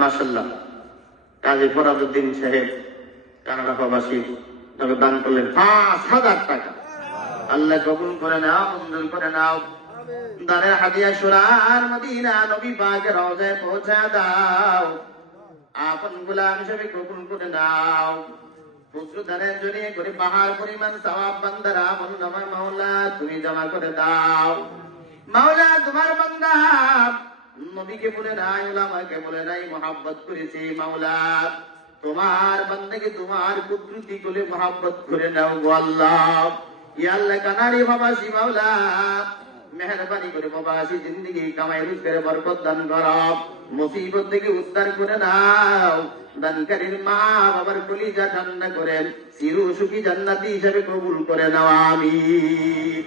মাশাআল্লাহ, কাজী ফরাদউদ্দিন সাহেব কানাডা প্রবাসী দান করলেন 5,000 টাকা। আল্লাহ কবুল করে নাও, মঞ্জুর করে নাও। দানের হাদিয়া সোনার মদিনা নবী পাকের রওজায় পৌঁছা দাও। আপন গোলাম হিসেবে কবুল করে নাও। পুত্র দানের জড়িয়ে করে পাহাড় পরিমাণ সওয়াব বান্দার আমল নামায় মাওলা তুমি জমা করে দাও। মাওলা তোমার বান্দা নবীকে বলে নাই, উলামাকে বলে নাই, মহব্বত করেছে। মাওলা তোমার বান্দাকে তোমার কুদরতি কোলে মহব্বত করে নাও গো আল্লাহ। ইয়া আল্লাহ কানারি প্রবাসী মাওলা মেহরবানি করে প্রবাসী জিন্দেগি কামাই রোজগারে বরকত দান করো, মুসিবত থেকে উদ্ধার করে নাও। দানকারীর মা বাবার কলিজা ঠান্ডা করে চির সুখী জান্নাতি হিসেবে কবুল করে নাও, আমিন।